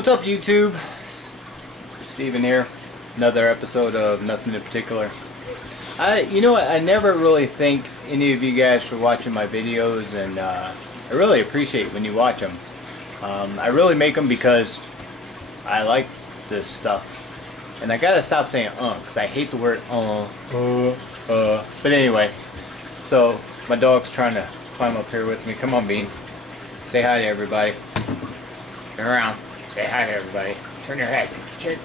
What's up, YouTube? Steven here. Another episode of Nothing in Particular. You know what? I never really thank any of you guys for watching my videos, and I really appreciate when you watch them. I really make them because I like this stuff, and I gotta stop saying because I hate the word But anyway, so my dog's trying to climb up here with me. Come on, Bean. Say hi to everybody. Turn around. Say hi to everybody. Turn your head.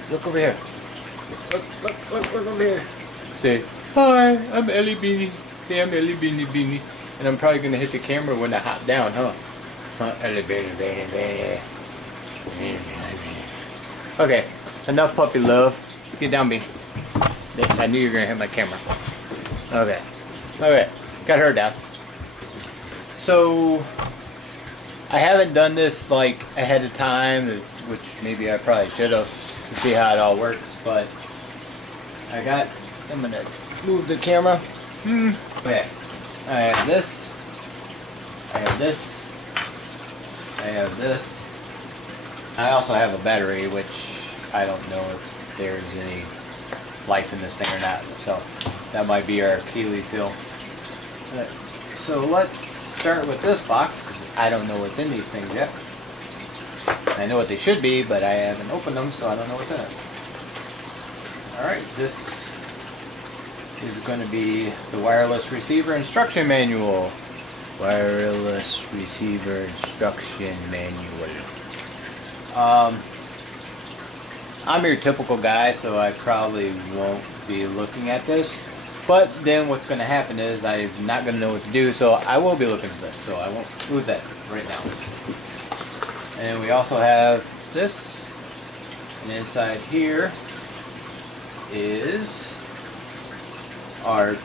Look over here. Look over here. Say, hi, I'm Ellie Beanie. Say, I'm Ellie Beanie Beanie. And I'm probably going to hit the camera when I hop down, huh? Ellie Beanie Beanie Beanie. Okay, enough puppy love. Get down, Bean. I knew you were going to hit my camera. Okay. Okay, got her down. So, I haven't done this like ahead of time, which maybe I probably should have, to see how it all works, but I'm gonna move the camera. Okay. I have this. I have this. I have this. I also have a battery, which I don't know if there's any life in this thing or not, so that might be our Achilles heel. So let's start with this box, because I don't know what's in these things yet. I know what they should be, but I haven't opened them, so I don't know what's in it. Alright, this is going to be the wireless receiver instruction manual. Wireless receiver instruction manual. I'm your typical guy, so I probably won't be looking at this. But then what's going to happen is I'm not going to know what to do, so I will be looking at this, so I won't move that right now. And we also have this, and inside here is our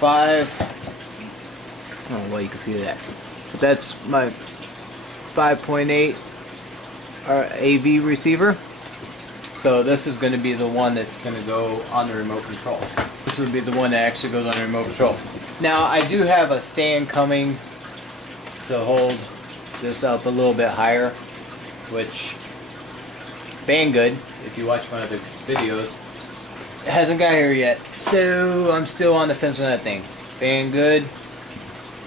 I don't know why you can see that, but that's my 5.8 AV receiver. So this is going to be the one that's going to go on the remote control. This would be the one that actually goes on the remote control. Now I do have a stand coming to hold this up a little bit higher, which Banggood, if you watch my other videos, hasn't got here yet. So I'm still on the fence on that thing. Banggood,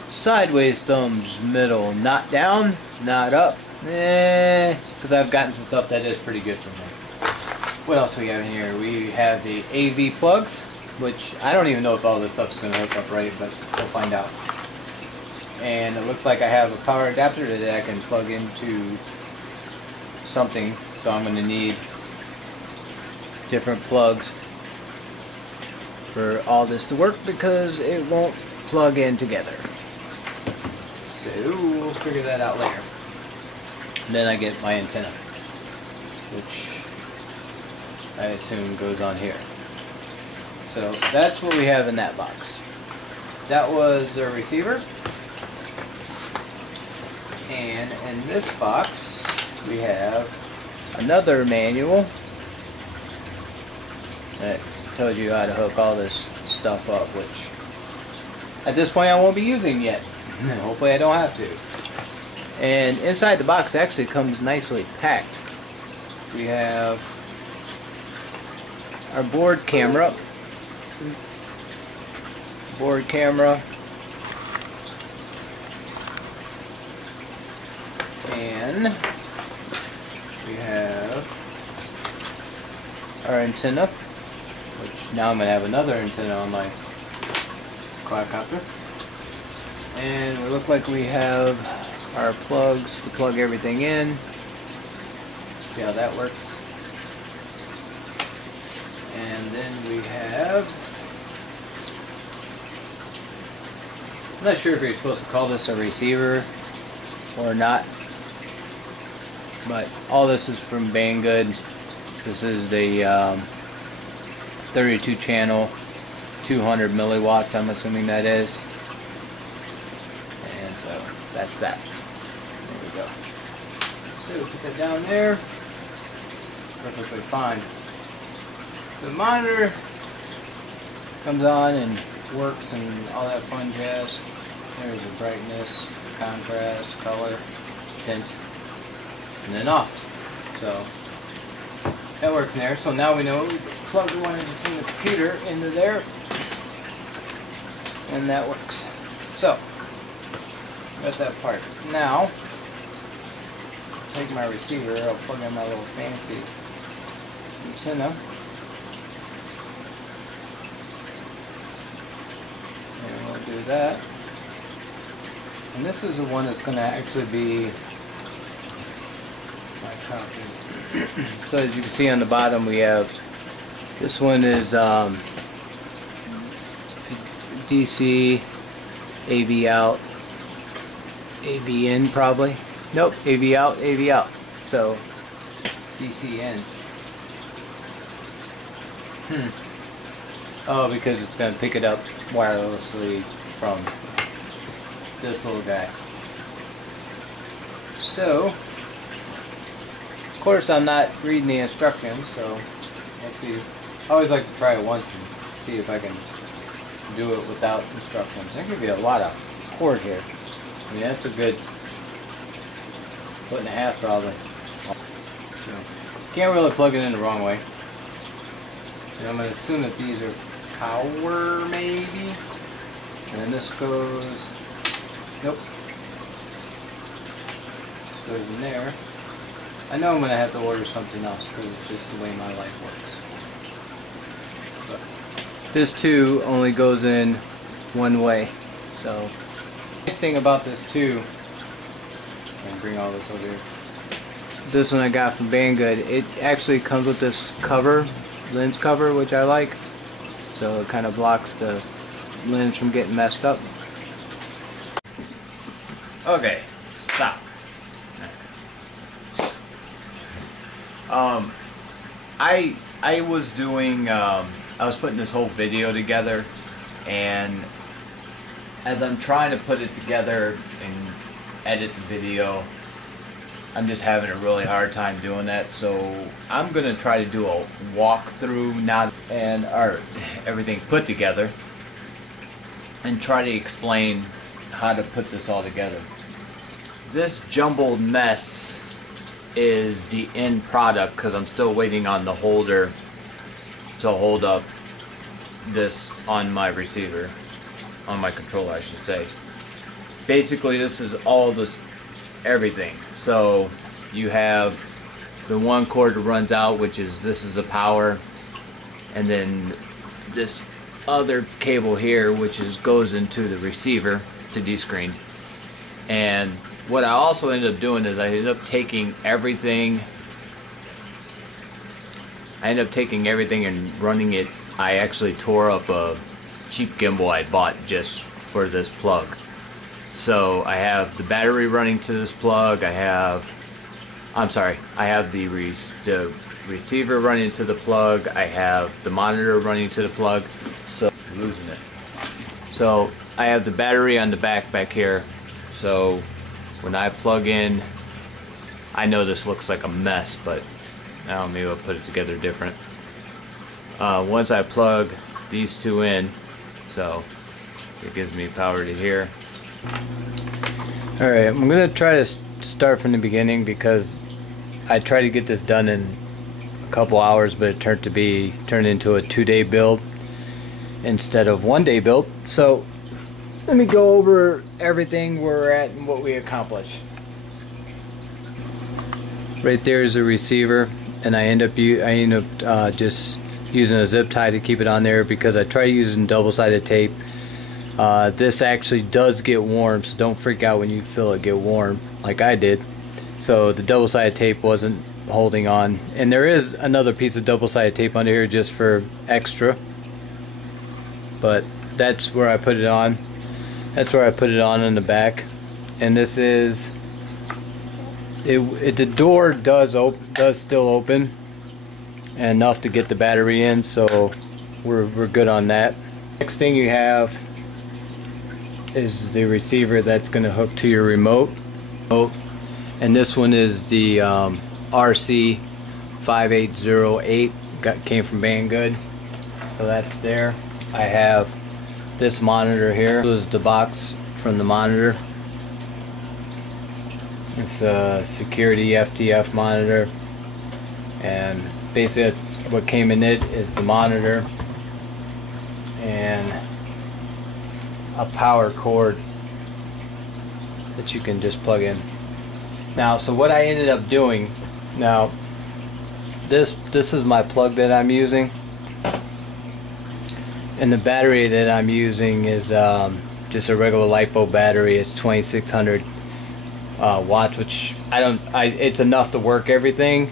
sideways thumbs, middle, not down, not up. Because I've gotten some stuff that is pretty good from there. What else we have in here? We have the AV plugs, which I don't even know if all this stuff is going to hook up right, but we'll find out. And it looks like I have a power adapter that I can plug into something, so I'm going to need different plugs for all this to work because it won't plug in together. So we'll figure that out later. And then I get my antenna, which I assume goes on here. So that's what we have in that box. That was a receiver. And in this box we have another manual that tells you how to hook all this stuff up, which at this point I won't be using yet. Hopefully I don't have to. And inside the box actually comes nicely packed. We have our board camera, and we have our antenna, which now I'm going to have another antenna on my quadcopter. And we look like we have our plugs to plug everything in. See how that works. And then we have, I'm not sure if you're supposed to call this a receiver or not, but all this is from Banggood. This is the 32 channel, 200 milliwatts, I'm assuming that is. And so that's that. There we go. So we'll put that down there. Perfectly fine. The monitor comes on and works and all that fun jazz. There's the brightness, contrast, color, tint, and then off. So that works in there. So now we know we plug the one from the computer into there, and that works. So got that part. Now take my receiver. I'll plug in my little fancy antenna. And we'll do that. And this is the one that's going to actually be my copy. So as you can see on the bottom, we have, this one is DC, AV out, AV in probably. Nope, AV out, AV out. So DC in. Oh, because it's going to pick it up wirelessly from this little guy. So, of course, I'm not reading the instructions, so let's see. I always like to try it once and see if I can do it without instructions. There could be a lot of cord here. I mean, that's a good foot and a half probably. So, can't really plug it in the wrong way. And I'm going to assume that these are power maybe. And then this goes, nope. This goes in there. I know I'm going to have to order something else because it's just the way my life works. But this too only goes in one way. So, nice thing about this too, and bring all this over here. This one I got from Banggood. It actually comes with this cover, lens cover, which I like. So it kind of blocks the lens from getting messed up. Okay, stop. I was doing I was putting this whole video together, and as I'm trying to put it together and edit the video, I'm just having a really hard time doing that. So I'm gonna try to do a walkthrough now and everything put together, and try to explain how to put this all together. This jumbled mess is the end product because I'm still waiting on the holder to hold up this on my receiver, on my controller I should say. Basically this is all this everything. So you have the one cord that runs out, which is, this is the power, and then this other cable here which goes into the receiver to descreen. And what I also ended up doing is I ended up taking everything and running it. I actually tore up a cheap gimbal I bought just for this plug. So I have the battery running to this plug, I have the receiver running to the plug, I have the monitor running to the plug, so I'm losing it. So I have the battery on the back here, so when I plug in, I know this looks like a mess, but I don't know, maybe I'll put it together different. Once I plug these two in, so it gives me power to here. Alright, I'm going to try to start from the beginning because I tried to get this done in a couple hours, but it turned into a 2-day build instead of 1-day build. So let me go over everything where we're at and what we accomplished. Right there is a receiver, and I end up just using a zip tie to keep it on there because I tried using double-sided tape. This actually does get warm, so don't freak out when you feel it get warm like I did. So the double-sided tape wasn't holding on, and there is another piece of double-sided tape under here just for extra, but that's where I put it on. That's where I put it on in the back. And this is the door does still open enough to get the battery in, so we're good on that. Next thing you have is the receiver that's going to hook to your remote, and this one is the RC5808, came from Banggood, so that's there. I have this monitor here. This is the box from the monitor. It's a security FTF monitor. and basically that's what came in it, is the monitor and a power cord that you can just plug in. Now, so what I ended up doing, now this is my plug that I'm using, and the battery that I'm using is just a regular LiPo battery. It's 2600 watts, which it's enough to work everything.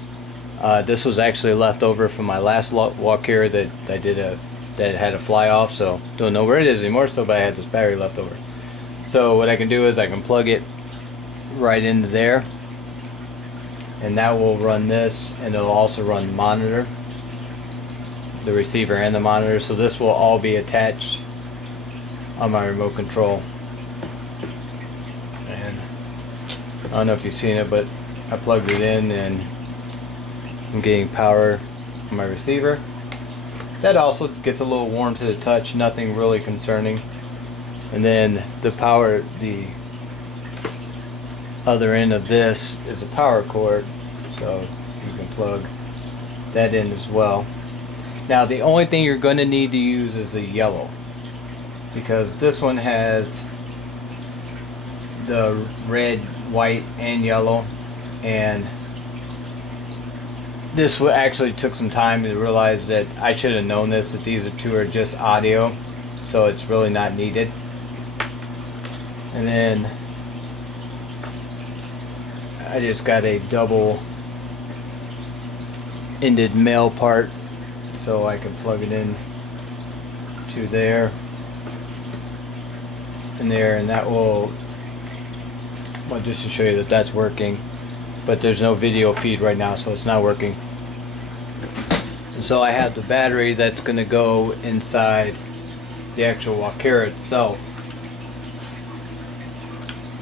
This was actually left over from my last Walkera that I did that had a fly off, so don't know where it is anymore. So, but I had this battery left over. So what I can do is I can plug it right into there, and that will run this, and it'll also run the monitor, the receiver and the monitor. So this will all be attached on my remote control. And I don't know if you've seen it, but I plugged it in and I'm getting power on my receiver. That also gets a little warm to the touch, nothing really concerning. And then the power, the other end of this is a power cord, so you can plug that in as well. Now the only thing you're going to need to use is the yellow, because this one has the red, white, and yellow, and this actually took some time to realize that I should have known this, that these two are just audio, so it's really not needed. And then I just got a double ended male part, so I can plug it in to there and there, and that will, well, just to show you that that's working, but there's no video feed right now, so it's not working. And so I have the battery that's going to go inside the actual Walkera itself.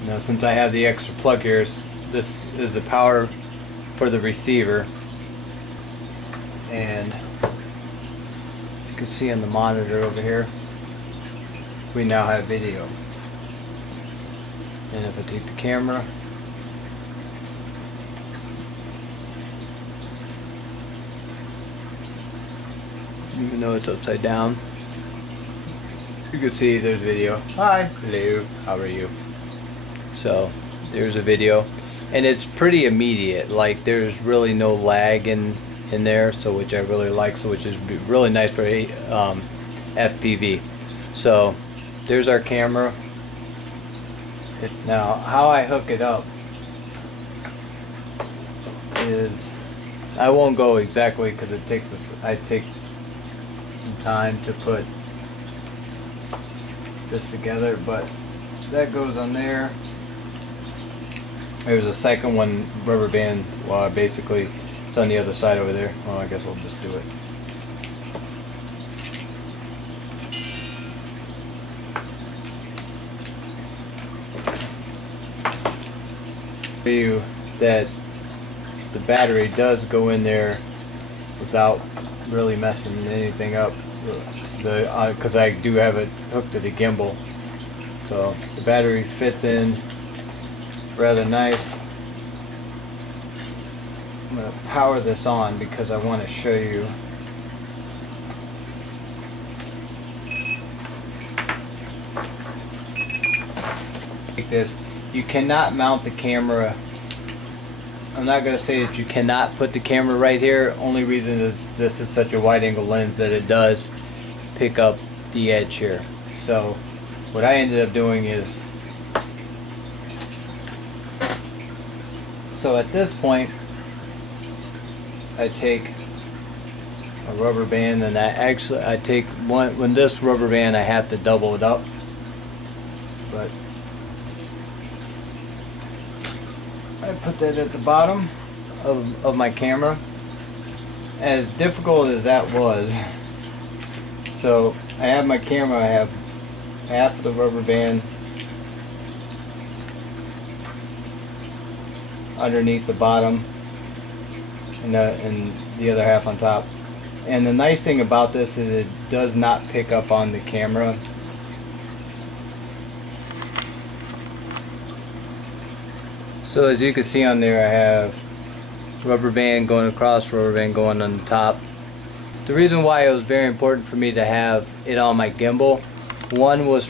Now, since I have the extra plug here, this is the power for the receiver, and you can see on the monitor over here we now have video. And if I take the camera, even though it's upside down, you can see there's video. Hi, hello, how are you? So there's a video, and it's pretty immediate. Like, there's really no lag in there, so which I really like, so which is really nice for a FPV. So there's our camera. Now how I hook it up is, I won't go exactly because it takes I take some time to put this together, but that goes on there. There's a second one, rubber band. Well, basically it's on the other side over there. Well, I guess I'll just do it. You that the battery does go in there without really messing anything up, because I do have it hooked to the gimbal, so the battery fits in rather nice. I'm going to power this on because I want to show you. Like this. You cannot mount the camera. I'm not going to say that you cannot put the camera right here. Only reason is this is such a wide angle lens that it does pick up the edge here. So what I ended up doing is, so at this point I take a rubber band, and I take one, when this rubber band I have to double it up, but I put that at the bottom of my camera. As difficult as that was, so I have my camera, I have half the rubber band underneath the bottom, and the other half on top. And the nice thing about this is it does not pick up on the camera. So as you can see on there, I have rubber band going across, rubber band going on the top. The reason why it was very important for me to have it on my gimbal, one was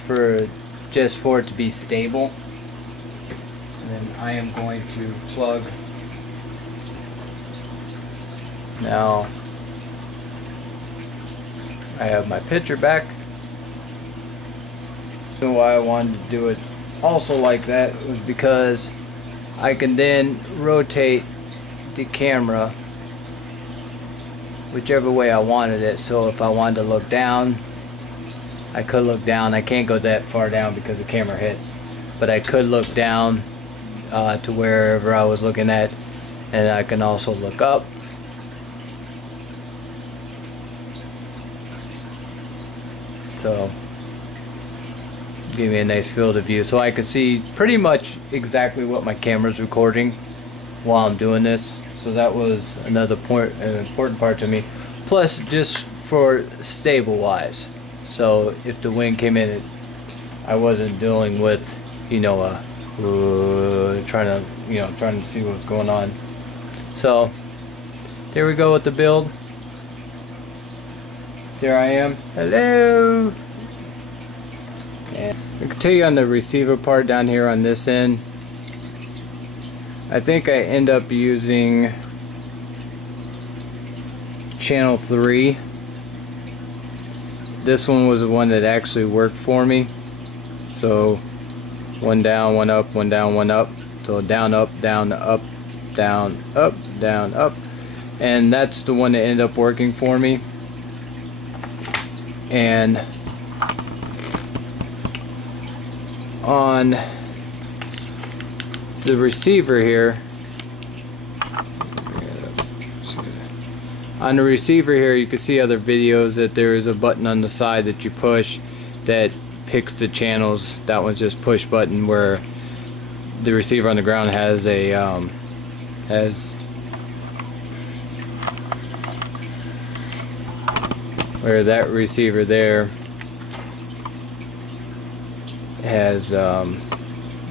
just for it to be stable. And then I am going to plug. Now I have my picture back. The reason why I wanted to do it also like that was because I can then rotate the camera whichever way I wanted it. So if I wanted to look down, I could look down. I can't go that far down because the camera hits, but I could look down to wherever I was looking at, and I can also look up. So give me a nice field of view, so I can see pretty much exactly what my camera's recording while I'm doing this. So that was another point, an important part to me. Plus, just for stable wise. So if the wind came in, I wasn't dealing with, you know, trying to see what's going on. So there we go with the build. There I am. Hello. And I can tell you on the receiver part down here on this end, I think I end up using channel 3. This one was the one that actually worked for me. So one down, one up, one down, one up. So down, up, down, up, down, up, down, up. And that's the one that ended up working for me. And on the receiver here, you can see other videos that there is a button on the side that you push that picks the channels. That one's just push button, where the receiver on the ground has a where that receiver there has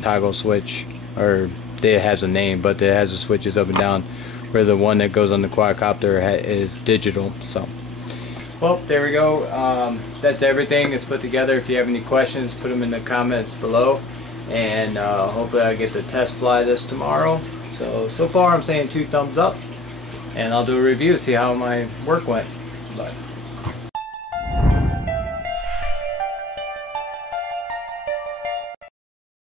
toggle switch, or it has a name, but it has the switches up and down, where the one that goes on the quadcopter is digital. So, well, there we go. That's everything. It's put together. If you have any questions, put them in the comments below, and hopefully I get to test fly this tomorrow. So far I'm saying 2 thumbs up, and I'll do a review, see how my work went. But